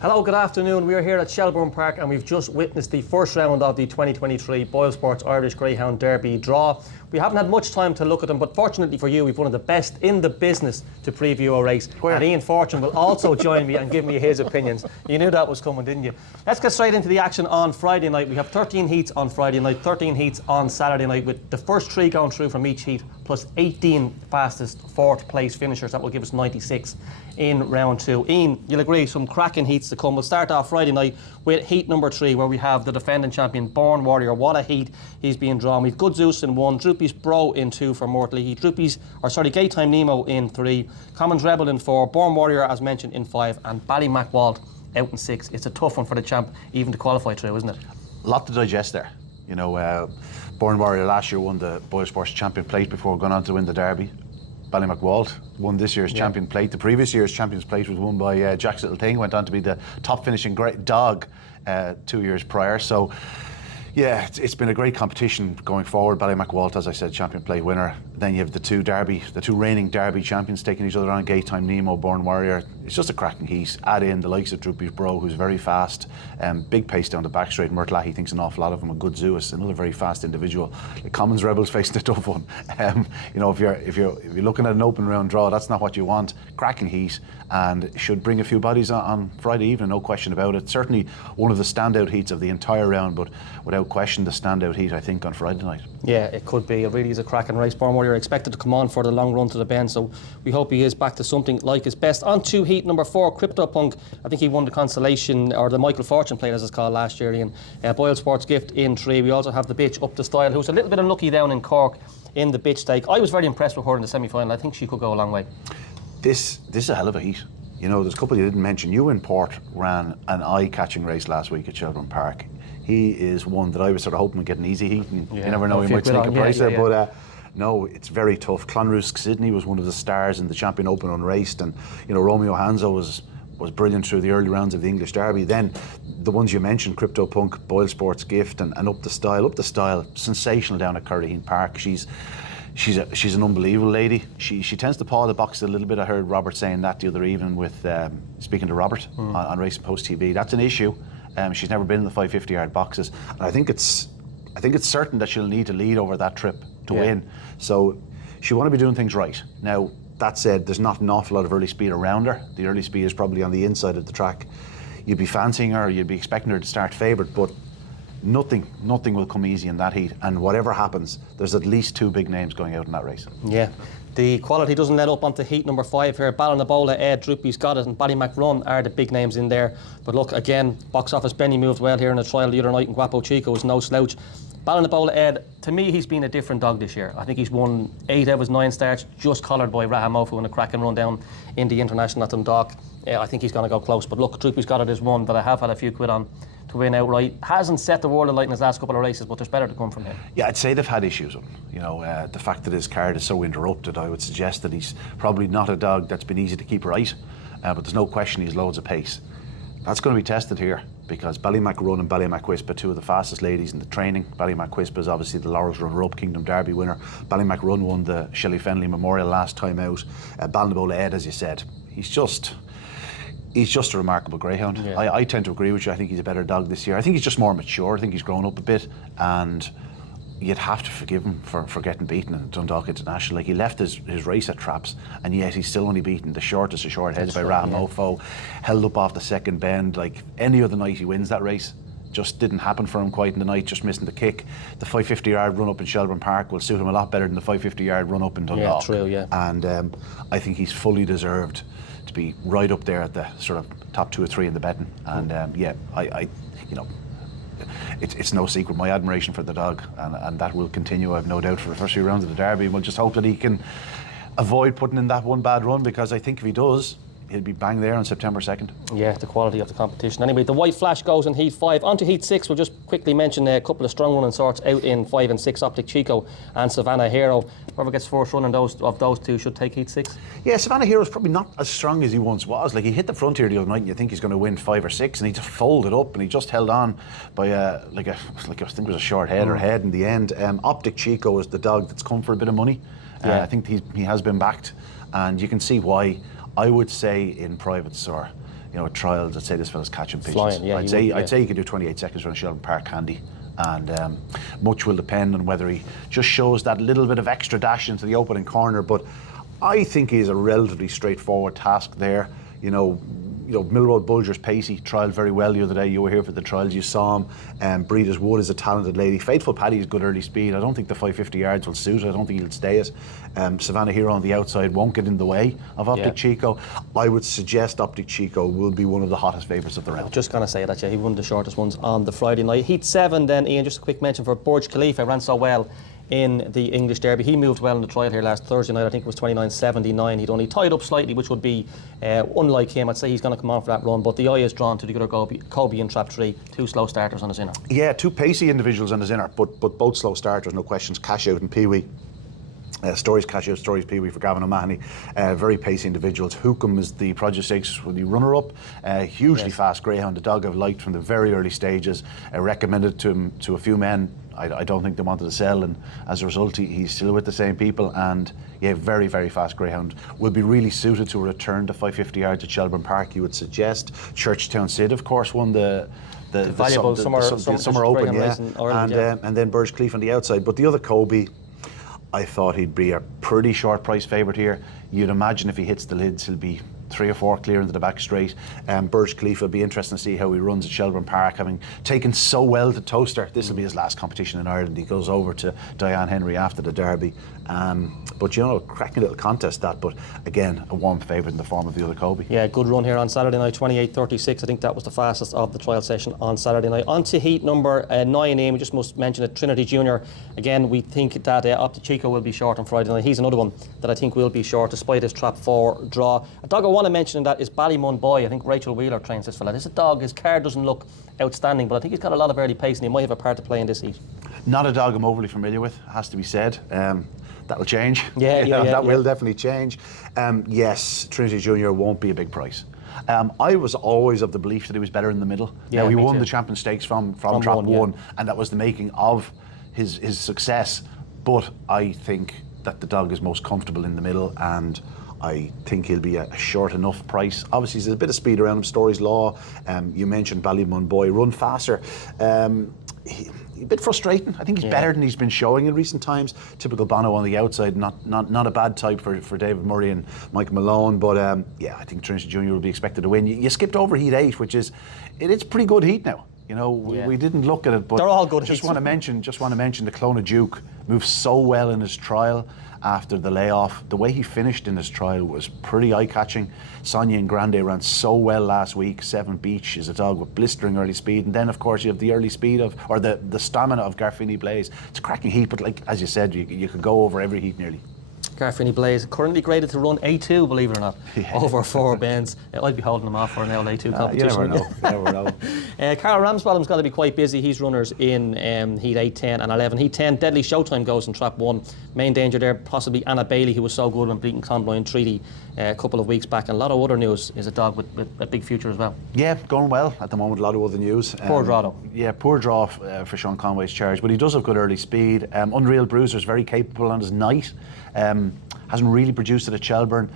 Hello, good afternoon. We are here at Shelbourne Park and we've just witnessed the first round of the 2023 BoyleSports Irish Greyhound Derby draw. We haven't had much time to look at them, but fortunately for you, we've one of the best in the business to preview a race. And Ian Fortune will also join me and give me his opinions. You knew that was coming, didn't you? Let's get straight into the action on Friday night. We have 13 heats on Friday night, 13 heats on Saturday night, with the first 3 going through from each heat, plus 18 fastest 4th place finishers. That will give us 96 in round 2. Ian, you'll agree, some cracking heats to come. We'll start off Friday night with heat number 3, where we have the defending champion Born Warrior. What a heat he's being drawn. We've Good Zeus in 1, Droopy's Bro in 2 for Mortley Heat, Gaytime Nemo in 3, Commons Rebel in 4, Born Warrior as mentioned in 5, and Ballymacwald out in 6. It's a tough one for the champ even to qualify through, isn't it? A lot to digest there. You know, Born Warrior last year won the BoyleSports Champion Plate before going on to win the Derby. Ballymacwald won this year's Champion Plate. The previous year's Champions Plate was won by Jack's Little Thing, went on to be the top finishing great dog 2 years prior. So yeah, it's been a great competition going forward. Ballymacwald, as I said, Champion Plate winner. Then you have the two reigning Derby champions taking each other on. Gaytime Nemo, Born Warrior. It's just a cracking heat. Add in the likes of Droopy's Bro, who's very fast, big pace down the back straight. Murtlahy thinks an awful lot of him. A Good Zeus, another very fast individual. The Commons Rebels facing a tough one. You know, if you're looking at an open round draw, that's not what you want. Cracking heat, and should bring a few bodies on Friday evening, no question about it. Certainly one of the standout heats of the entire round, but without question the standout heat, I think, on Friday night. Yeah, it could be. It really is a cracking race. Born Warrior expected to come on for the long run to the bend, so we hope he is back to something like his best. On to heat number 4, CryptoPunk. I think he won the consolation, or the Michael Fortune Plate as it's called, last year, Ian. BoyleSports Gift in 3. We also have the bitch Up the Style, who's a little bit unlucky down in Cork in the bitch stake. I was very impressed with her in the semi-final. I think she could go a long way. This is a hell of a heat. You know, there's a couple you didn't mention. Ewan Port ran an eye-catching race last week at Shelbourne Park. He is one that I was sort of hoping would get an easy heat, and you never know, he might sneak a price there. But no, it's very tough. Clonrusk Sydney was one of the stars in the Champion Open unraced, and you know, Romeo Hanzo was brilliant through the early rounds of the English Derby. Then the ones you mentioned, CryptoPunk, BoyleSports Gift, and Up the Style, sensational down at Curraheen Park. She's an unbelievable lady. She tends to paw the box a little bit. I heard Robert saying that the other evening with speaking to Robert on Racing Post TV. That's an issue. She's never been in the 550-yard boxes, and I think it's certain that she'll need to lead over that trip to win. So she'll want to be doing things right. Now, that said, there's not an awful lot of early speed around her. The early speed is probably on the inside of the track. You'd be fancying her, you'd be expecting her to start favourite, but nothing will come easy in that heat, and whatever happens, there's at least 2 big names going out in that race. Yeah. The quality doesn't let up onto heat number 5 here. Ballinabola, Ed, Droopy's Got It, and Ballymacrun are the big names in there. But look, again, box office Benny moved well here in the trial the other night, and Guapo Chico was no slouch. Ballinabola, Ed, to me, he's been a different dog this year. I think he's won 8 out of his 9 starts, just collared by Rahamofu in a cracking run down in the International at Dundalk. I think he's going to go close. But look, Droopy's Got It is one that I have had a few quid on to win outright. Hasn't set the world alight in his last couple of races, but there's better to come from him. Yeah, I'd say they've had issues with him. You know, the fact that his card is so interrupted, I would suggest that he's probably not a dog that's been easy to keep right, but there's no question he's loads of pace. That's going to be tested here, because Ballymacrun and Ballymacwisp are 2 of the fastest ladies in the training. Ballymacwisp is obviously the Laurels runner-up Kingdom Derby winner. Ballymacrun won the Shelley Fennelly Memorial last time out. Ballinabola, Ed, as you said, he's just a remarkable greyhound. Yeah. I tend to agree with you. I think he's a better dog this year. I think he's just more mature. I think he's grown up a bit, and you'd have to forgive him for getting beaten in Dundalk International. Like, he left his race at traps, and yet he's still only beaten the shortest of short heads by Rahamofo, held up off the second bend. Like any other night he wins that race. Just didn't happen for him quite in the night, just missing the kick. The 550-yard run up in Shelbourne Park will suit him a lot better than the 550-yard run up in Dundalk. Yeah, true, yeah. And I think he's fully deserved to be right up there at the sort of top 2 or 3 in the betting. And I you know, it's no secret my admiration for the dog, and that will continue, I've no doubt, for the first few rounds of the Derby. And we'll just hope that he can avoid putting in that one bad run, because I think if he does, he'll be bang there on September 2nd. Yeah, the quality of the competition. Anyway, the White Flash goes in heat 5. On to heat 6, we'll just quickly mention a couple of strong running sorts out in 5 and 6, Optic Chico and Savannah Hero. Whoever gets first run in those 2 should take heat 6. Yeah, Savannah Hero's probably not as strong as he once was. Like, he hit the frontier the other night and you think he's going to win 5 or 6, and he just folded up and he just held on by I think it was a short head or head in the end. Optic Chico is the dog that's come for a bit of money. I think he has been backed, and you can see why. I would say in private, sir, trials, I'd say this fella's catching pitches. Flying, yeah, I'd say he could do 28 seconds around Shelbourne Park handy. And much will depend on whether he just shows that little bit of extra dash into the opening corner. But I think he's a relatively straightforward task there. Millroad Bulger's pacey trialled very well the other day. You were here for the trials, you saw him. Breeders' Wood is a talented lady. Faithful Paddy's good early speed. I don't think the 550 yards will suit it. I don't think he'll stay it. Savannah Hero on the outside won't get in the way of Optic Chico. I would suggest Optic Chico will be one of the hottest favourites of the round. Just going to say that, he won the shortest ones on the Friday night. Heat 7 then, Ian, just a quick mention for Burj Khalifa, ran so well in the English Derby. He moved well in the trial here last Thursday night. I think it was 29.79. He'd only tied up slightly, which would be unlike him. I'd say he's going to come on for that run, but the eye is drawn to the other Kobe in trap 3. 2 slow starters on his inner. Yeah, 2 pacey individuals on his inner, but both slow starters, no questions. Cash Out and Pee-wee. Stories Cash Out, Stories Pee-wee for Gavin O'Mahony. Very pacey individuals. Hookham is the Produce Stakes with the runner-up. Hugely fast greyhound, a dog I've liked from the very early stages. Recommended to a few men. I don't think they wanted to sell, and as a result he's still with the same people. And very, very fast greyhound. Will be really suited to a return to 550 yards at Shelbourne Park, you would suggest. Churchtown Sid, of course, won the valuable summer open, and then Burj Khalifa on the outside. But the other Kobe, I thought he'd be a pretty short price favourite here. You'd imagine if he hits the lids, he'll be 3 or 4 clear into the back straight. Burj Khalifa will be interesting to see how he runs at Shelbourne Park, having taken so well to Toaster. This will be his last competition in Ireland. He goes over to Diane Henry after the Derby. But cracking little contest that, but again, a warm favourite in the form of the other Kobe. Yeah, good run here on Saturday night, 28.36. I think that was the fastest of the trial session on Saturday night. On to heat number 9, we just must mention it, Trinity Junior. Again, we think that Optic Chico will be short on Friday night. He's another one that I think will be short, despite his trap 4 draw. A dog I want to mention in that is Ballymun Boy. I think Rachel Wheeler trains this fella. This is a dog, his car doesn't look outstanding, but I think he's got a lot of early pace and he might have a part to play in this heat. Not a dog I'm overly familiar with, has to be said. That'll change. That will definitely change. Yes, Trinity Junior won't be a big price. I was always of the belief that he was better in the middle. Now he won the Champion Stakes from trap 1, and that was the making of his success. But I think that the dog is most comfortable in the middle, and I think he'll be a short enough price. Obviously, there's a bit of speed around him. Stories Law. You mentioned Ballymun Boy. Run faster. A bit frustrating. I think he's better than he's been showing in recent times. Typical Bono on the outside. Not a bad type for David Murray and Mike Malone. But I think Trinity Junior will be expected to win. You skipped over Heat 8, which it's pretty good heat now. We didn't look at it, but they're all good. Just want to mention the Clona Duke moved so well in his trial after the layoff. The way he finished in his trial was pretty eye-catching. Sonia and Grande ran so well last week. 7 Beach is a dog with blistering early speed, and then of course you have the early speed or the stamina of Garfini Blaze. It's a cracking heat, but like as you said, you could go over every heat nearly. Garfini Blaze, currently graded to run A2, believe it or not, over 4 bends. I'd be holding him off for an L A2 competition. You never know. Carl Ramsbottom's got to be quite busy. He's runners in Heat 8, 10 and 11. Heat 10, Deadly Showtime goes in trap 1. Main danger there, possibly Anna Bailey, who was so good when beating Clonbrine Treaty a couple of weeks back. And a lot of other news is a dog with a big future as well. Yeah, going well at the moment, a lot of other news. Poor draw though. Yeah, poor draw for Sean Conway's charge, but he does have good early speed. Unreal Bruiser's very capable on his night. Hasn't really produced it at Shelbourne.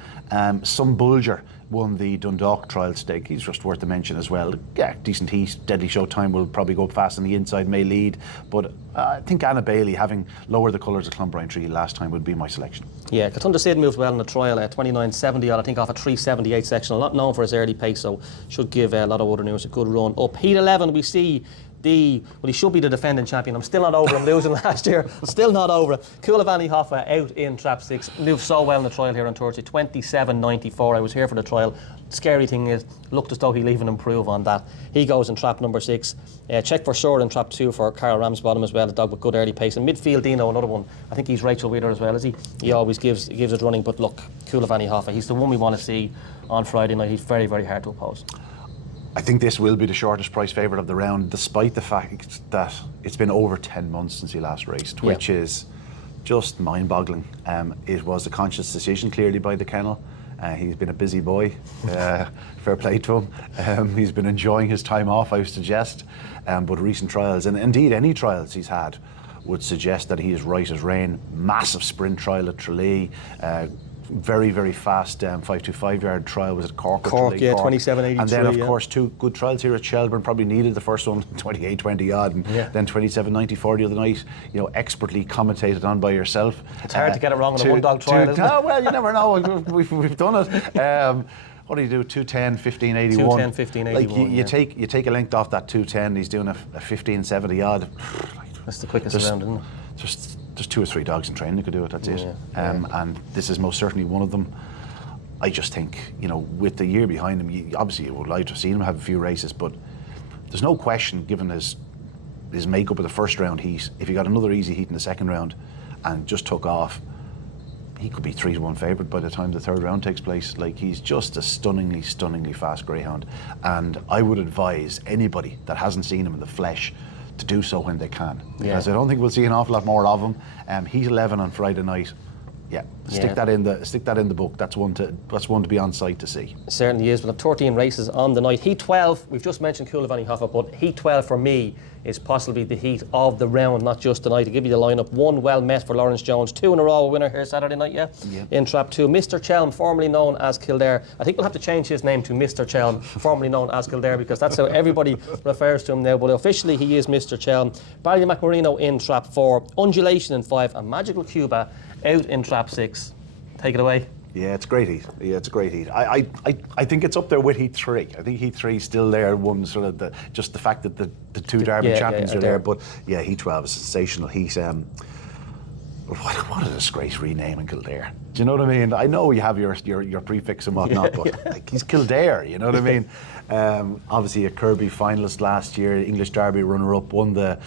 Some Bulger won the Dundalk trial stake. He's just worth a mention as well. Yeah, decent heat. Deadly Showtime will probably go up fast on the inside, may lead. But I think Anna Bailey, having lowered the colours of Clonbrine Treaty last time, would be my selection. Yeah, Katunda Sid moved well in the trial, 29.70 odd, I think off a 3.78 section. A lot known for his early pace, so should give a lot of other news a good run up. Heat 11, we see he should be the defending champion. I'm still not over him losing last year. I'm still not over it. Cool and Ian Fortune out in trap 6. Moved so well in the trial here on Thursday. 27.94. I was here for the trial. Scary thing is, looked as though he'll even improve on that. He goes in trap number 6. Check for sure in trap 2 for Carl Ramsbottom as well. A dog with good early pace. And midfield, Dino, another one. I think he's Rachel Wheeler as well, is he? He always gives it running. But look, Cool and Ian Fortune, he's the one we want to see on Friday night. He's very, very hard to oppose. I think this will be the shortest price favourite of the round, despite the fact that it's been over 10 months since he last raced, which is just mind-boggling. It was a conscious decision, clearly, by the kennel. He's been a busy boy. Fair play to him. He's been enjoying his time off, I would suggest. But recent trials, and indeed any trials he's had, would suggest that he is right as rain. Massive sprint trial at Tralee. very, very fast 525 yard trial was at Cork. Cork, yeah, 27.83. And then, of course, 2 good trials here at Shelbourne. Probably needed the first one, 28.20 odd, and then 27.94 the other night. You know, expertly commentated on by yourself. It's hard to get it wrong in a one-dog trial, isn't it? Oh, well, you never know. We've done it. What do you do? 210, 1581. 210, 1581. Like you take a length off that 210. He's doing a 1570 odd. That's the quickest around, isn't it? There's 2 or 3 dogs in training that could do it. That's it. And this is most certainly one of them. I just think, you know, with the year behind him, obviously you would like to have seen him have a few races, but there's no question, given his makeup of the first round heat, if he got another easy heat in the second round and just took off, he could be 3-1 favourite by the time the third round takes place. Like, he's just a stunningly fast greyhound, and I would advise anybody that hasn't seen him in the flesh to do so when they can, because I don't think we'll see an awful lot more of him. He's 11 on Friday night. Stick that in the book. That's one to be on site to see. It certainly is. We'll have 13 races on the night. Heat 12, we've just mentioned Coul and Ian Fortune, but Heat 12 for me is possibly the heat of the round, not just the night. To give you the lineup: 1 well met for Lawrence Jones, 2 in a row winner here Saturday night, in trap 2. Mr. Chelm, formerly known as Kildare. I think we'll have to change his name to Mr. Chelm, formerly known as Kildare, because that's how everybody refers to him now. But officially, he is Mr. Chelm. Barry McMarino in trap 4, Undulation in 5, and Magical Cuba out in trap 6. Take it away. Yeah, it's a great heat. It's a great heat. I think it's up there with Heat 3. I think Heat 3 is still there. One sort of just the fact that the 2 Derby champions are there. But yeah, Heat 12 is a sensational heat. What a disgrace renaming Kildare. Do you know what I mean? I know you have your prefix and whatnot, but like, he's Kildare. You know what I mean? Obviously a Kirby finalist last year, English Derby runner-up, won the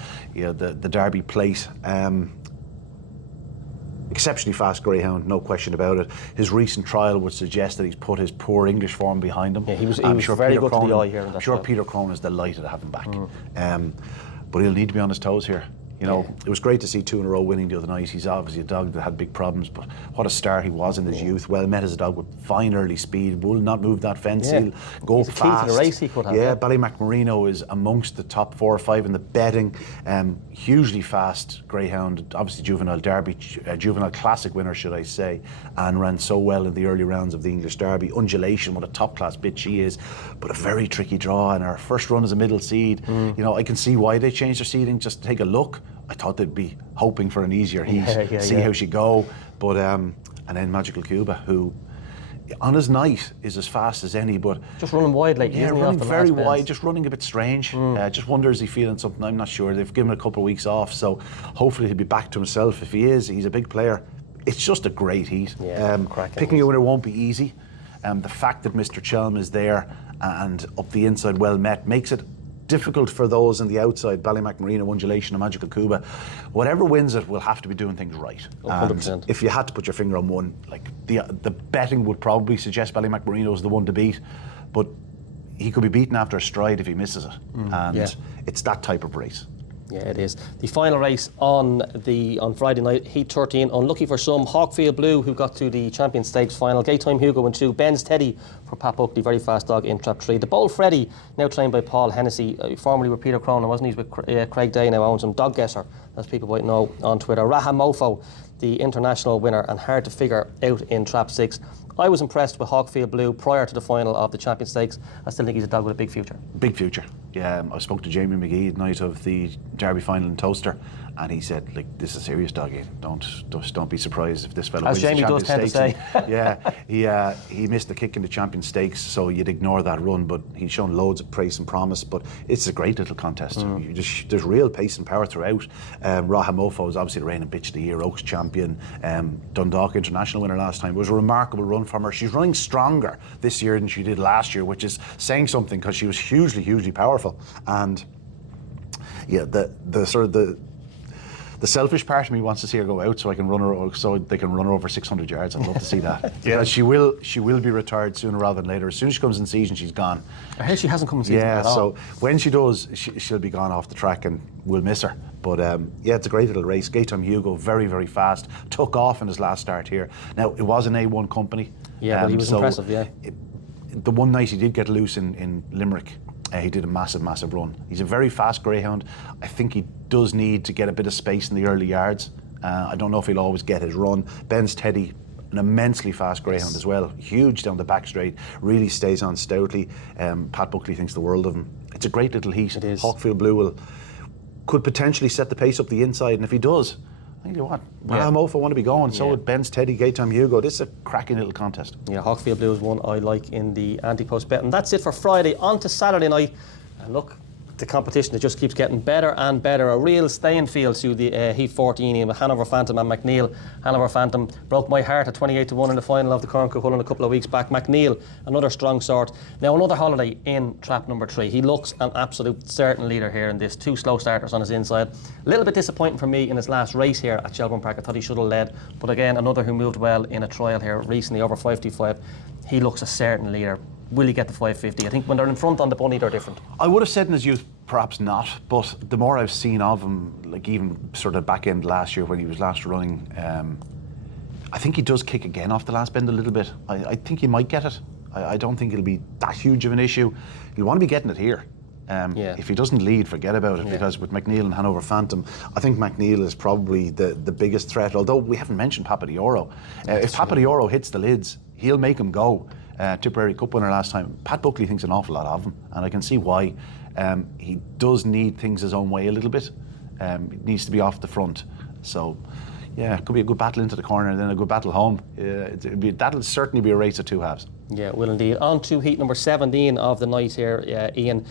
Derby plate. Exceptionally fast greyhound, no question about it. His recent trial would suggest that he's put his poor English form behind him. Yeah, he was very good to the eye here. I'm sure Peter Crone is delighted to have him back. But he'll need to be on his toes here. You know, it was great to see 2 in a row winning the other night. He's obviously a dog that had big problems, but what a star he was in his youth. Well met as a dog with fine early speed, will not move that fence, he'll go he's fast. Key to the race he could have. Ballymacmarino is amongst the top 4 or 5 in the betting. Hugely fast greyhound, obviously juvenile derby, juvenile classic winner, should I say, and ran so well in the early rounds of the English Derby. Undulation, what a top class bit she is, but a very tricky draw, and her first run as a middle seed. You know, I can see why they changed their seeding. Just take a look. I thought they'd be hoping for an easier heat, see how she go. But and then Magical Cuba, who on his night is as fast as any, but just running wide, like running very wide, just running a bit strange. Just wonder, is he feeling something? I'm not sure. They've given him a couple of weeks off, so hopefully he'll be back to himself. If he is, he's a big player. It's just a great heat. Picking a winner won't be easy. The fact that Mr. Chelm is there and up the inside well met makes it difficult for those on the outside, Ballymacmarino, Undulation and Magical Cuba. Whatever wins it will have to be doing things right. 100%. And if you had to put your finger on one, like the betting would probably suggest Ballymacmarino is the one to beat, but he could be beaten after a stride if he misses it. And it's that type of race. Yeah, it is. The final race on Friday night, Heat 13. Unlucky for some, Hawkfield Blue, who got to the Champion Stakes final. Gaytime Hugo in 2. Ben's Teddy for Pat Buckley, very fast dog in trap 3. The Bold Freddy, now trained by Paul Hennessy, formerly with Peter Cronin, wasn't he? With Craig Day, now owns him. Dog Guesser, as people might know on Twitter. Rahamofo, the international winner, and hard to figure out in trap 6. I was impressed with Hawkfield Blue prior to the final of the Champion Stakes. I still think he's a dog with a big future. Big future. Yeah, I spoke to Jamie McGee the night of the Derby final in Toaster, and he said, like, this is a serious dog game. Don't be surprised if this fellow wins the Champion Stakes. As Jamie does tend to say. He missed the kick in the Champion Stakes, so you'd ignore that run, but he's shown loads of pace and promise, but it's a great little contest. There's real pace and power throughout. Rahamofo is obviously the reigning bitch of the year, Oaks champion, Dundalk international winner last time. It was a remarkable run from her. She's running stronger this year than she did last year, which is saying something, because she was hugely powerful. And yeah, the sort of the selfish part of me wants to see her go out so I can run her, so they can run her over 600 yards. I'd love to see that. Because she will be retired sooner rather than later. As soon as she comes in season, she's gone. I heard she hasn't come in season at all. So when she does, she'll be gone off the track and we'll miss her. But it's a great little race. Gaytime Hugo, very fast, took off in his last start here. Now, it was an A1 company. Yeah, but he was impressive, the one night he did get loose in Limerick, he did a massive run. He's a very fast greyhound. I think he does need to get a bit of space in the early yards. I don't know if he'll always get his run. Ben's Teddy, an immensely fast greyhound as well. Huge down the back straight, really stays on stoutly. Pat Buckley thinks the world of him. It's a great little heat. It is. Hawkfield Blue could potentially set the pace up the inside, and if he does, I tell you what, Mofa want to be going. So would Ben's Teddy, Gaytime Hugo. This is a cracking little contest. Yeah, Hawkfield Blue is one I like in the anti-post bet. And that's it for Friday. On to Saturday night. And look, the competition, it just keeps getting better and better. A real staying field to the Heat 14 with Hanover Phantom and McNeil. Hanover Phantom broke my heart at 28-1 in the final of the Corn Cuchulainn a couple of weeks back. McNeil, another strong sort. Now another holiday in trap number 3. He looks an absolute certain leader here in this. 2 slow starters on his inside. A little bit disappointing for me in his last race here at Shelbourne Park. I thought he should have led. But again, another who moved well in a trial here recently over 525. He looks a certain leader. Will he get the 550? I think when they're in front on the bunny, they're different. I would have said in his youth, perhaps not, but the more I've seen of him, like even sort of back end last year when he was last running, I think he does kick again off the last bend a little bit. I think he might get it. I don't think it'll be that huge of an issue. He'll want to be getting it here. If he doesn't lead, forget about it, because with McNeil and Hanover Phantom, I think McNeil is probably the biggest threat, although we haven't mentioned Papadiouro. If Papadiouro hits the lids, he'll make him go. Tipperary Cup winner last time. Pat Buckley thinks an awful lot of him, and I can see why. He does need things his own way a little bit. He needs to be off the front. So, yeah, it could be a good battle into the corner and then a good battle home. That'll certainly be a race of 2 halves. Yeah, will indeed. On to heat number 17 of the night here, Ian.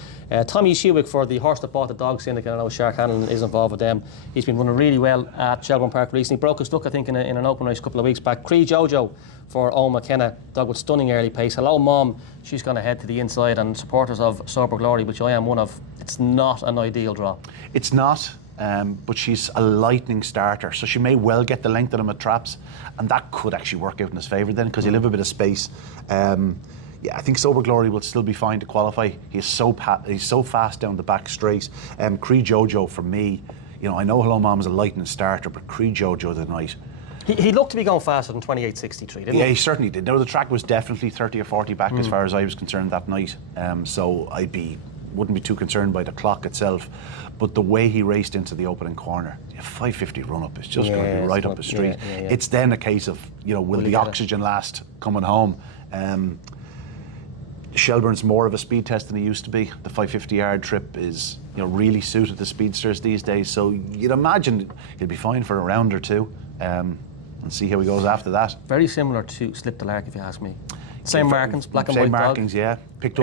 Tommy Shewick for the horse that bought the dog syndicate. I know Shark Hanlon is involved with them. He's been running really well at Shelbourne Park recently. Broke his luck, I think, in an open race a couple of weeks back. Cree Jojo for Owen McKenna, dog with stunning early pace. Hello Mom, she's gone ahead to the inside, and supporters of Sober Glory, which I am one of, it's not an ideal draw. It's not. But she's a lightning starter, so she may well get the length of him at traps, and that could actually work out in his favour then, because he'll have a bit of space. I think Sober Glory will still be fine to qualify. He's so fast down the back straight. Cree Jojo for me, I know Hello Mom is a lightning starter, but Cree Jojo the night. He looked to be going faster than 28.63, didn't he? Yeah, he certainly did. Now the track was definitely 30 or 40 back as far as I was concerned that night. So wouldn't be too concerned by the clock itself, but the way he raced into the opening corner, 550 run up is just going to be right up the street. It's then a case of, will the oxygen last coming home? Shelbourne's more of a speed test than he used to be. The 550-yard trip is really suited the speedsters these days, so you'd imagine he'll be fine for a round or 2 and see how he goes after that. Very similar to Slip the Lark, if you ask me. Same markings, black and white. Same markings, dog. Yeah. Picked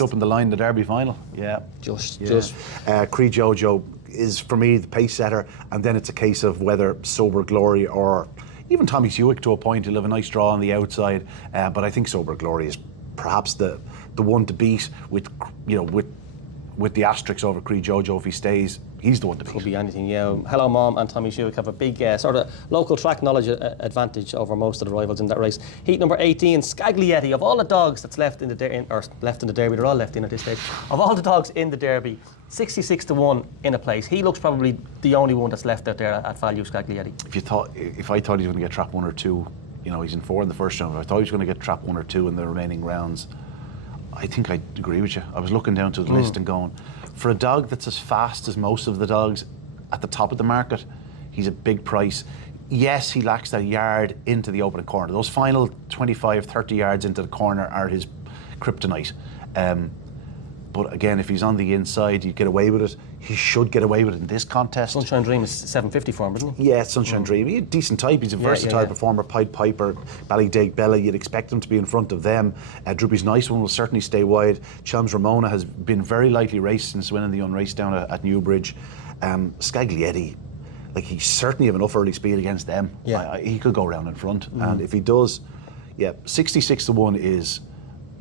up in the line, the Derby final. Yeah. Just. Cree Jojo is for me the pace setter, and then it's a case of whether Sober Glory or even Tommy Shewick to a point. He'll have a nice draw on the outside, but I think Sober Glory is perhaps the one to beat with the asterisk over Cree Jojo. If he stays, he's the one to beat. Could be anything, yeah. Hello Mom and Tommy Shewick have a big sort of local track knowledge advantage over most of the rivals in that race. Heat number 18, Scaglietti. Of all the dogs that's left in the Derby, they're all left in at this stage. Of all the dogs in the Derby, 66-1 in a place. He looks probably the only one that's left out there at value, Scaglietti. If I thought he was going to get trap 1 or 2, he's in 4 in the first round. If I thought he was going to get trap 1 or 2 in the remaining rounds, I think I'd agree with you. I was looking down to the list and going, for a dog that's as fast as most of the dogs at the top of the market, he's a big price. Yes, he lacks that yard into the opening corner. Those final 25, 30 yards into the corner are his kryptonite. But again, if he's on the inside, you get away with it. He should get away with it in this contest. Sunshine Dream is 750 for him, isn't he? Yeah, Sunshine Dream. He's a decent type. He's a versatile performer. Pied Piper, Ballydig Bella, you'd expect him to be in front of them. Droopy's Nice One will certainly stay wide. Chelm's Ramona has been very lightly raced since winning the unrace down at Newbridge. Scaglietti, he certainly have enough early speed against them. Yeah. He could go around in front. And if he does, 66-1 is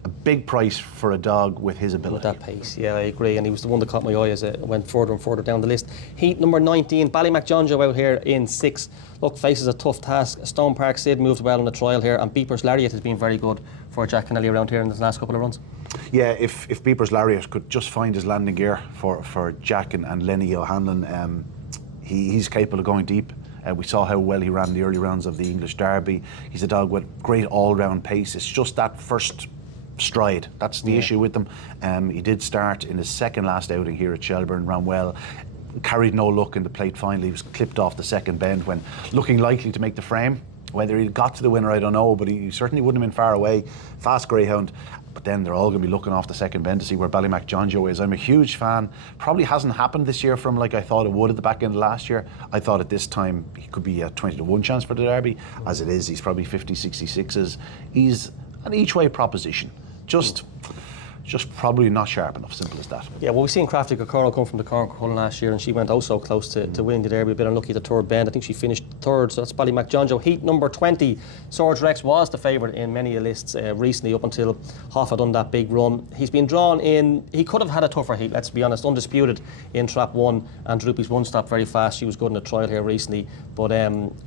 a big price for a dog with his ability. With that pace, yeah, I agree. And he was the one that caught my eye as it went further and further down the list. Heat number 19, Ballymacjonjo out here in 6. Look, faces a tough task. Stone Park Sid moved well in the trial here, and Beeper's Lariat has been very good for Jack Kennelly around here in the last couple of runs. Yeah, if Beeper's Lariat could just find his landing gear for Jack and Lenny O'Hanlon, he's capable of going deep. We saw how well he ran in the early rounds of the English Derby. He's a dog with great all-round pace. It's just that first stride. That's the issue with them. He did start in his second last outing here at Shelbourne, ran well, carried no luck in the plate final. He was clipped off the second bend when looking likely to make the frame. Whether he got to the winner, I don't know, but he certainly wouldn't have been far away. Fast greyhound. But then they're all going to be looking off the second bend to see where Ballymac Jonjo is. I'm a huge fan. Probably hasn't happened this year from like I thought it would at the back end of last year. I thought at this time he could be a 20-1 chance for the Derby. As it is, he's probably 50, 66s. He's an each-way proposition. Just probably not sharp enough, simple as that. Yeah, well, we've seen Crafty Kokoro come from the Cork last year, and she went so close to winning the Derby. A bit unlucky at the third bend. I think she finished third, so that's Ballymac Jonjo. Heat number 20, Swords Rex was the favourite in many lists recently, up until Hoffa done that big run. He's been drawn in, he could have had a tougher heat, let's be honest, undisputed in Trap 1, and Droopy's one stop very fast. She was good in the trial here recently, but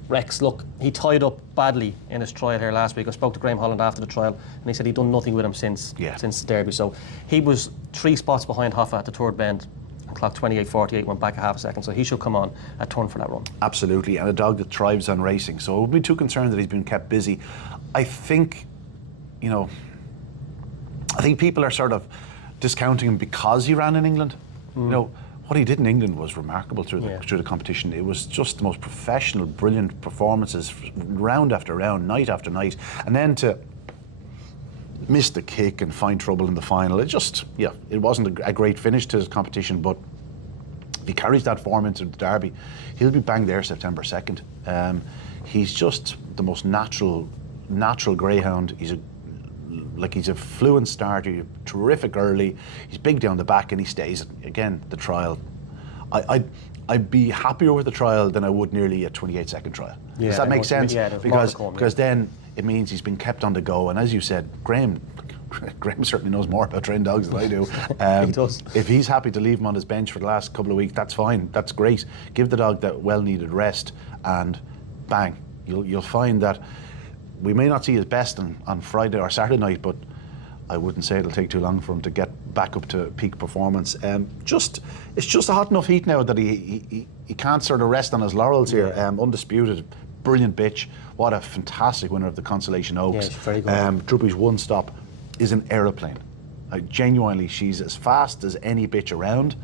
Rex, look, he tied up badly in his trial here last week. I spoke to Graham Holland after the trial, and he said he'd done nothing with him since the Derby. So he was 3 spots behind Hoffa at the third bend and clocked 28.48, went back a half a second, so he should come on a turn for that run. Absolutely, and a dog that thrives on racing, so I wouldn't be too concerned that he's been kept busy. I think people are sort of discounting him because he ran in England. What he did in England was remarkable through the competition. It was just the most professional, brilliant performances, round after round, night after night, and then to miss the kick and find trouble in the final. It wasn't a great finish to his competition, but if he carries that form into the Derby, he'll be bang there September 2nd. He's just the most natural greyhound. He's a fluent starter, terrific early. He's big down the back, and he stays. Again, the trial. I'd be happier with the trial than I would nearly a 28-second trial. Yeah, does that make sense? Yeah, because then it means he's been kept on the go. And as you said, Graham certainly knows more about trained dogs than I do. He does. If he's happy to leave him on his bench for the last couple of weeks, that's fine. That's great. Give the dog that well-needed rest, and bang, you'll find that we may not see his best on Friday or Saturday night, but I wouldn't say it'll take too long for him to get back up to peak performance. It's just a hot enough heat now that he can't sort of rest on his laurels here. Undisputed, brilliant bitch. What a fantastic winner of the Consolation Oaks. Yeah, she's very good. Droopy's one stop is an aeroplane. Genuinely, she's as fast as any bitch around.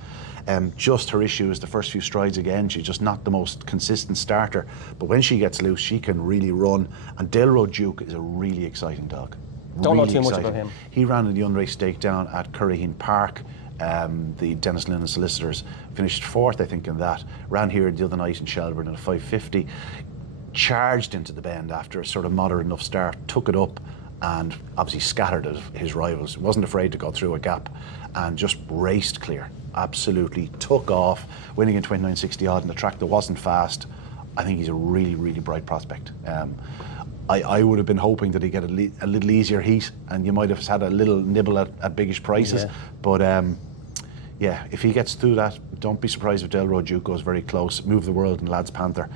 Just her issue is the first few strides again. She's just not the most consistent starter. But when she gets loose, she can really run. And Delro Duke is a really exciting dog. Don't know too much about him. He ran in the unraced stake down at Curraheen Park. The Dennis Lennon solicitors finished 4th, I think, in that. Ran here the other night in Shelbourne at a 5:50. Charged into the bend after a sort of moderate enough start. Took it up and obviously scattered his rivals. Wasn't afraid to go through a gap and just raced clear. Absolutely took off, winning in 29.60 odd in the track that wasn't fast. I think he's a really, really bright prospect. I would have been hoping that he'd get a little easier heat, and you might have had a little nibble at biggish prices. But if he gets through that, don't be surprised if Delro Duke goes very close. Move the World and Lads Panther.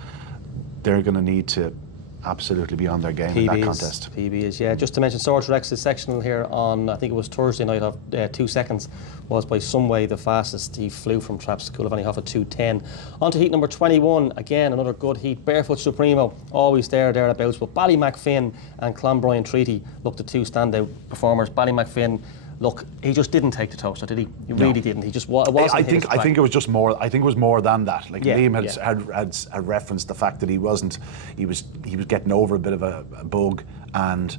They're going to need to absolutely be on their game in that contest. PB is, yeah. Just to mention, Swords Rex's sectional here on, I think it was Thursday night of 2 seconds, was by some way the fastest. He flew from Traps School of Anyhoff at 2:10. On to heat number 21, again another good heat. Barefoot Supremo, always thereabouts, but Ballymac Finn and Clonbrien Treaty looked the two standout performers. Ballymac Finn, look, he just didn't take the toaster, did he? He really didn't. He just wasn't. I think it was just more. I think it was more than that. Like Liam had referenced the fact that he was getting over a bit of a bug, and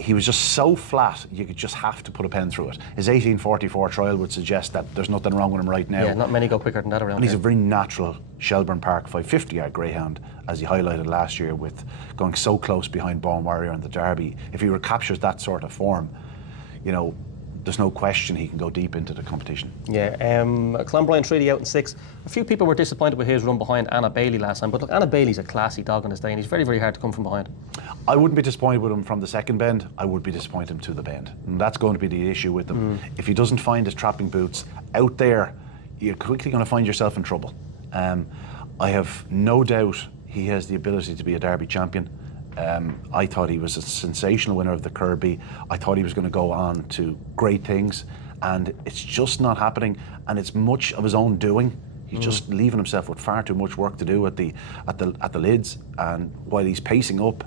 he was just so flat. You could just have to put a pen through it. His 18:44 trial would suggest that there's nothing wrong with him right now. Yeah, not many go quicker than that around. And he's a very natural Shelbourne Park 550-yard greyhound, as he highlighted last year, with going so close behind Born Warrior in the Derby. If he recaptures that sort of form, there's no question he can go deep into the competition. Yeah, Clonbrien Treaty out in 6. A few people were disappointed with his run behind Anna Bailey last time, but look, Anna Bailey's a classy dog on his day, and he's very, very hard to come from behind. I wouldn't be disappointed with him from the second bend. I would be disappointed to the bend. And that's going to be the issue with him. If he doesn't find his trapping boots out there, you're quickly going to find yourself in trouble. I have no doubt he has the ability to be a Derby champion. I thought he was a sensational winner of the Kirby. I thought he was going to go on to great things, and it's just not happening. And it's much of his own doing. He's just leaving himself with far too much work to do at the lids. And while he's pacing up,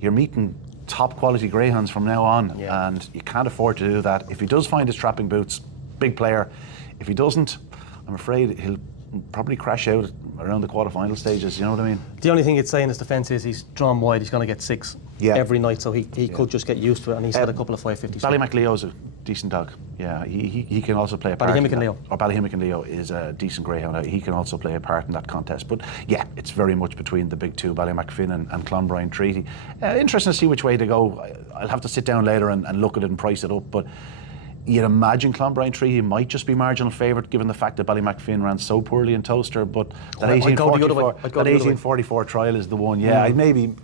you're meeting top quality greyhounds from now on, and you can't afford to do that. If he does find his trapping boots, big player. If he doesn't, I'm afraid he'll probably crash out around the quarter-final stages. You know what I mean? The only thing you'd say in his defence is he's drawn wide. He's going to get 6 every night, so he could just get used to it. And he's had a couple of 550s. Ballymacleo's a decent dog. Yeah, he can also play a part. Ballyhimmock and Leo. Or Ballyhimmock and Leo is a decent greyhound. He can also play a part in that contest. But yeah, it's very much between the big two, Ballymacfin and Clonbrine Treaty. Interesting to see which way to go. I'll have to sit down later and look at it and price it up. But you'd imagine Clonbrine Treaty might just be marginal favourite given the fact that Ballymacfin ran so poorly in Toaster. But that 1844 trial is the one. Yeah, maybe.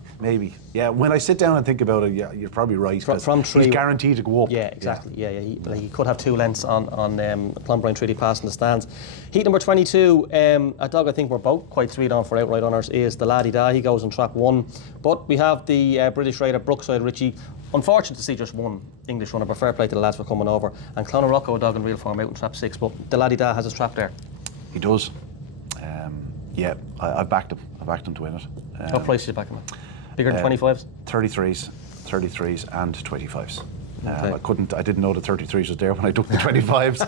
Yeah, when I sit down and think about it, yeah, you're probably right. From he's guaranteed to go up. Yeah, exactly. Yeah. He could have 2 lengths on Clonbrine Treaty passing the stands. Heat number 22, a dog I think we're both quite sweet on for outright honours is the Laddie Da. He goes on trap 1. But we have the British Raider Brookside Richie. Unfortunate to see just one English runner, but fair play to the lads for coming over. And Clonarocco, a dog in real form, out in trap 6. But the Laddie Da has his trap there. He does. Yeah, I backed him. I backed him to win it. What price did you back him at? Bigger than 25s? 33s and 25s. Okay. I didn't know the 33s was there when I took the 25s.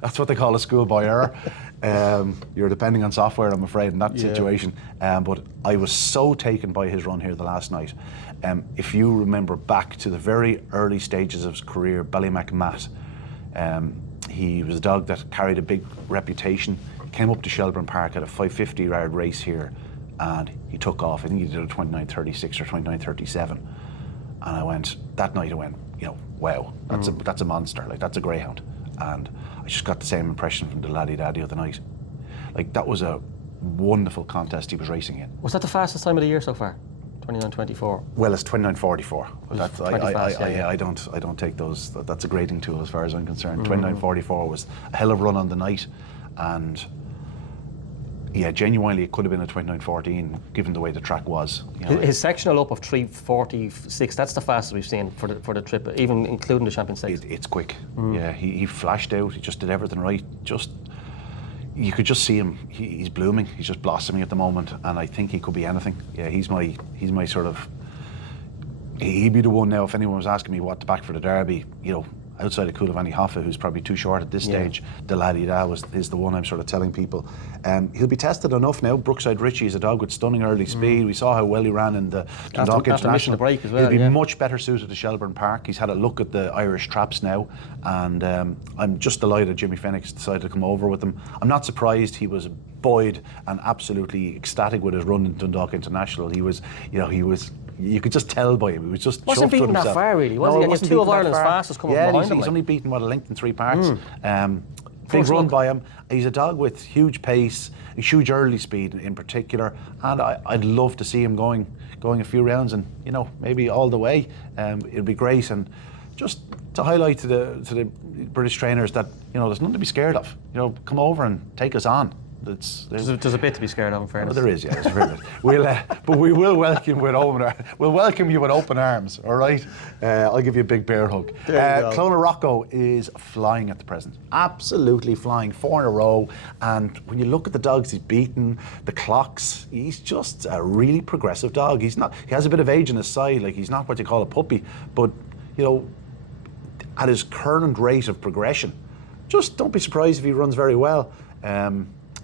That's what they call a schoolboy error. You're depending on software, I'm afraid, in that situation. But I was so taken by his run here the last night. If you remember back to the very early stages of his career, Ballymac Matt, he was a dog that carried a big reputation, came up to Shelbourne Park at a 550-yard race here, and he took off. I think he did a 29.36 or 29.37. And that night I went, wow, that's a monster, like that's a greyhound. And I just got the same impression from the Laddie Da the other night. Like, that was a wonderful contest he was racing in. Was that the fastest time of the year so far? 29.24? Well, it's 29.44. I don't take those. That's a grading tool as far as I'm concerned. 29.44 was a hell of a run on the night, and yeah, genuinely it could have been a 29.14 given the way the track was. His sectional up of 3.46, that's the fastest we've seen for the trip, even including the Champions Stakes. It's quick. Yeah, he flashed out. He just did everything right. You could just see him. He's blooming. He's just blossoming at the moment, and I think he could be anything. Yeah, he's my sort of. He'd be the one now if anyone was asking me what to back for the Derby. Outside of Coulivanny Hoffa, who's probably too short at this stage, the Laddie Da is the one I'm sort of telling people. He'll be tested enough now. Brookside Richie is a dog with stunning early speed. We saw how well he ran in the Dundalk International. Break as well, He'll be much better suited to Shelbourne Park. He's had a look at the Irish traps now, and I'm just delighted Jimmy Fenix decided to come over with him. I'm not surprised. He was buoyed and absolutely ecstatic with his run in Dundalk International. He was. You could just tell by him. He was just wasn't beaten that far, really, was he? And two of Ireland's fastest coming behind him. He's only beaten a length in 3 parts. Big run by him. He's a dog with huge pace, huge early speed in particular, and I'd love to see him going a few rounds and maybe all the way. It'd be great, and just to highlight to the British trainers that there's nothing to be scared of. Come over and take us on. There's a bit to be scared of, in fairness. Well, there is, yeah. There's a fair bit. But we will welcome you with open arms. All right. I'll give you a big bear hug. Clonarocco is flying at the present. Absolutely flying. 4 in a row. And when you look at the dogs he's beaten, the clocks, he's just a really progressive dog. He has a bit of age in his side. Like, he's not what you call a puppy, but at his current rate of progression, just don't be surprised if he runs very well.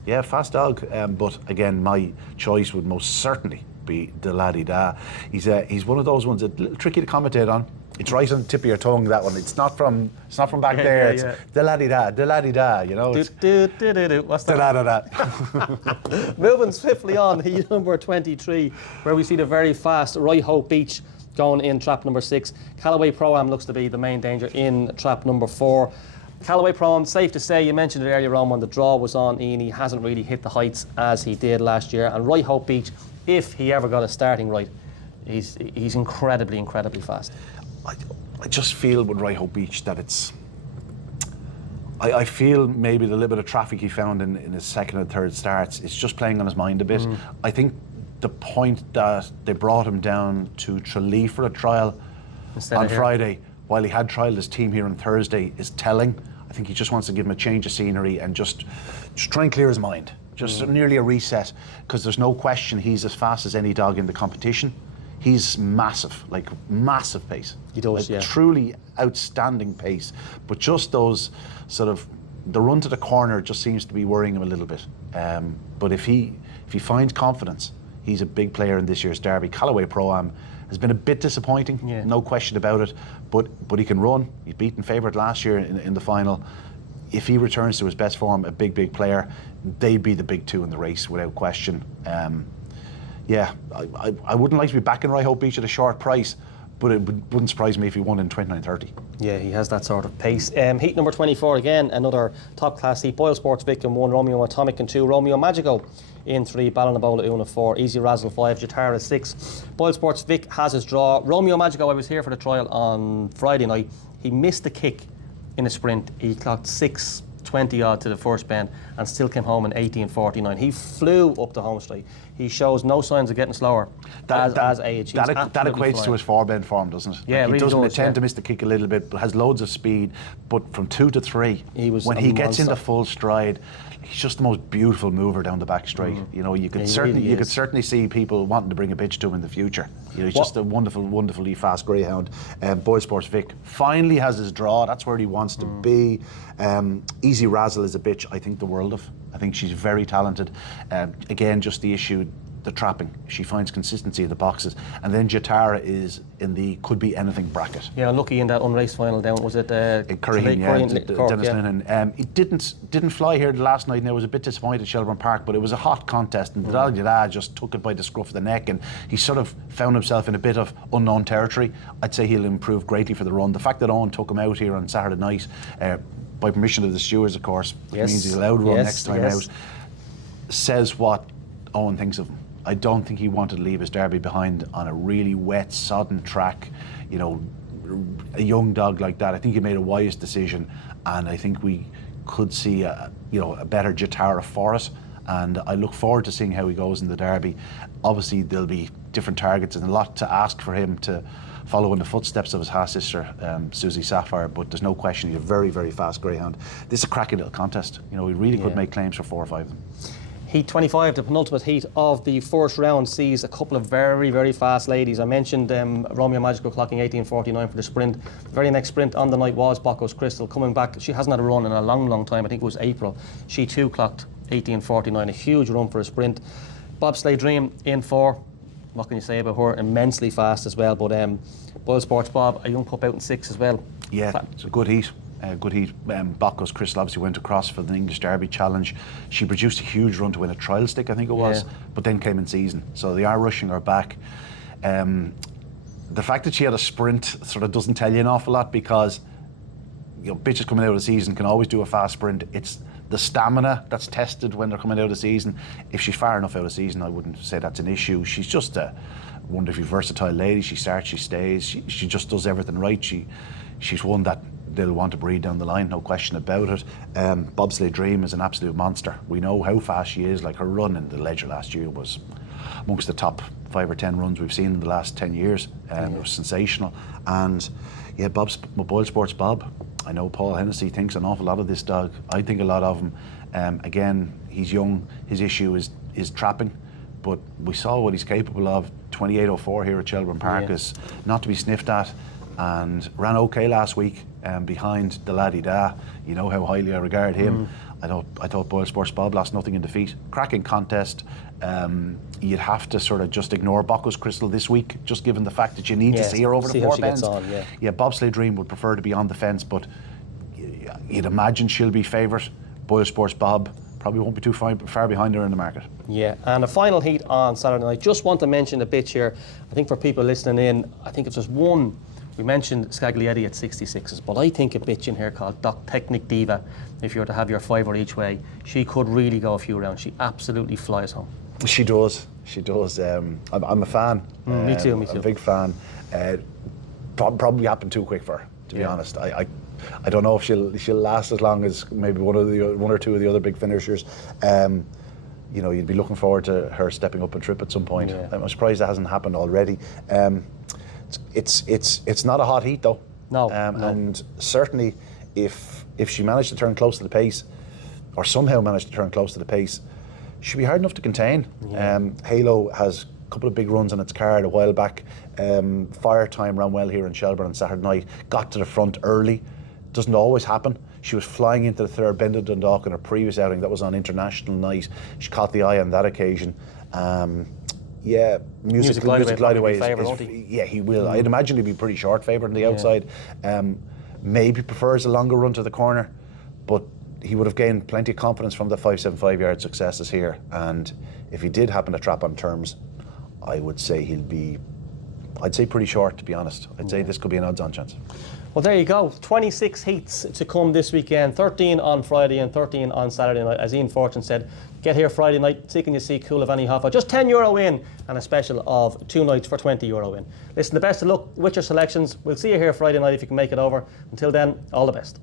Yeah, fast dog, but again, my choice would most certainly be the Laddie Da. He's one of those ones that's a little tricky to commentate on. It's right on the tip of your tongue, that one. It's not from back there. It's the Laddie Da, What's that? Moving swiftly on, heat number 23, where we see the very fast Right Hope Beach going in trap number 6. Callaway Pro-Am looks to be the main danger in trap number 4. Callaway Pro-Am, safe to say, you mentioned it earlier on when the draw was on, Ian, he hasn't really hit the heights as he did last year. And Right Hope Beach, if he ever got a starting right, he's incredibly, incredibly fast. I just feel with Right Hope Beach that it's... I feel maybe the little bit of traffic he found in his second and third starts is just playing on his mind a bit. I think the point that they brought him down to Tralee for a trial on Friday, while he had trialled his team here on Thursday, is telling. I think he just wants to give him a change of scenery and just try and clear his mind. Just nearly a reset, because there's no question he's as fast as any dog in the competition. He's massive, like massive pace. He does, like truly outstanding pace. But just those sort of the run to the corner just seems to be worrying him a little bit. But if he finds confidence, he's a big player in this year's Derby. Callaway Pro-Am has been a bit disappointing, no question about it, but he can run. He's beaten favourite last year in the final. If he returns to his best form, a big player, they'd be the big two in the race without question. I wouldn't like to be backing Rye Hope Beach at a short price, but it wouldn't surprise me if he won in 29.30. Yeah, he has that sort of pace. Heat number 24 again, another top class heat. BoyleSports Vic in 1, Romeo Atomic in 2, Romeo Magico in 3, Ballinabola in 4, Easy Razzle 5, Jatara 6. BoyleSports Vic has his draw. Romeo Magico, I was here for the trial on Friday night. He missed the kick in a sprint. He clocked 6:20 odd to the first bend and still came home in 18:49. He flew up the home straight. He shows no signs of getting slower as age. That equates to his four-bend form, doesn't it? Yeah, he really doesn't does, tend to miss the kick a little bit, but has loads of speed. But from 2 to 3, when he gets into full stride, he's just the most beautiful mover down the back straight. You know, you could certainly see people wanting to bring a bitch to him in the future. You know, he's just a wonderfully fast greyhound. BoyleSports Vic finally has his draw. That's where he wants to be. Easy Razzle is a bitch I think the world of. I think she's very talented. Again, just the issue, the trapping. She finds consistency in the boxes. And then Jatara is in the could be anything bracket. Yeah, lucky in that unraced final down. Was it Curreen, Dennis Lennon. It didn't fly here last night, and I was a bit disappointed at Shelbourne Park, but it was a hot contest, and Dada just took it by the scruff of the neck, and he sort of found himself in a bit of unknown territory. I'd say he'll improve greatly for the run. The fact that Owen took him out here on Saturday night, by permission of the stewards, of course, which means he's allowed to run next time out, says what Owen thinks of him. I don't think he wanted to leave his Derby behind on a really wet, sodden track. You know, a young dog like that. I think he made a wise decision, and I think we could see a better Jatara for us. And I look forward to seeing how he goes in the Derby. Obviously, there'll be different targets and a lot to ask for him to follow in the footsteps of his half sister, Susie Sapphire. But there's no question he's a very fast greyhound. This is a cracking little contest. You know, we really could make claims for 4 or 5 of them. Heat 25, the penultimate heat of the first round, sees a couple of very fast ladies. I mentioned Romeo Magico clocking 18:49 for the sprint. The very next sprint on the night was Bocco's Crystal coming back. She hasn't had a run in a long time. I think it was April. She too clocked 18:49, a huge run for a sprint. Bobsleigh Dream in 4. What can you say about her? Immensely fast as well. But BoyleSports Bob, a young pup out in 6 as well. Yeah, it's a good heat. Bocco's Crystal obviously went across for the English Derby Challenge. She produced a huge run to win a trial stick, I think it was, but then came in season. So they are rushing her back. The fact that she had a sprint sort of doesn't tell you an awful lot, because bitches coming out of the season can always do a fast sprint. It's the stamina that's tested when they're coming out of the season. If she's far enough out of season, I wouldn't say that's an issue. She's just a wonderfully versatile lady. She starts, she stays. She just does everything right. She's one that they'll want to breed down the line, no question about it. Bobsleigh Dream is an absolute monster. We know how fast she is. Like, her run in the Ledger last year was amongst the top 5 or 10 runs we've seen in the last 10 years. It was sensational. And yeah, BoyleSports Bob, I know Paul Hennessy thinks an awful lot of this dog. I think a lot of him. Again, he's young. His issue is trapping, but we saw what he's capable of. 28:04 here at Shelbourne Park is not to be sniffed at, and ran okay last week behind the laddie Da. You know how highly I regard him. I thought BoyleSports Bob lost nothing in defeat. Cracking contest. You'd have to sort of just ignore Bocco's Crystal this week, just given the fact that you need to see her over the 4 bends. Bobsleigh Dream would prefer to be on the fence, but you'd imagine she'll be favourite. BoyleSports Bob probably won't be too far behind her in the market. Yeah, and a final heat on Saturday night. Just want to mention a bit here. I think for people listening in, I think it's just one. We mentioned Scaglietti at 66s, but I think a bitch in here called Doc Technic Diva, if you were to have your 5 each way, she could really go a few rounds. She absolutely flies home. She does. I'm a fan. Me too. I'm a big fan. Probably happened too quick for her, to be honest. I don't know if she'll last as long as maybe one or two of the other big finishers. You'd be looking forward to her stepping up and trip at some point. I'm surprised that hasn't happened already. It's not a hot heat though. No. And certainly if she managed to turn close to the pace, or somehow managed to turn close to the pace, she'd be hard enough to contain. Halo has a couple of big runs on its card a while back. Fire Time ran well here in Shelbourne on Saturday night, got to the front early. Doesn't always happen. She was flying into the third, Benda Dundalk, in her previous outing. That was on international night. She caught the eye on that occasion. Yeah, Music Glide Away yeah, he will. I'd imagine he'd be pretty short favoured on the outside. Maybe prefers a longer run to the corner, but he would have gained plenty of confidence from the 5.75 yard successes here. And if he did happen to trap on terms, I would say he'll be, I'd say pretty short, to be honest. I'd say this could be an odds-on chance. Well, there you go. 26 heats to come this weekend. 13 on Friday and 13 on Saturday night. As Ian Fortune said, get here Friday night, seeking you see Cool of any Hoffa. Just €10 in and a special of 2 nights for €20 in. Listen, the best of luck with your selections. We'll see you here Friday night if you can make it over. Until then, all the best.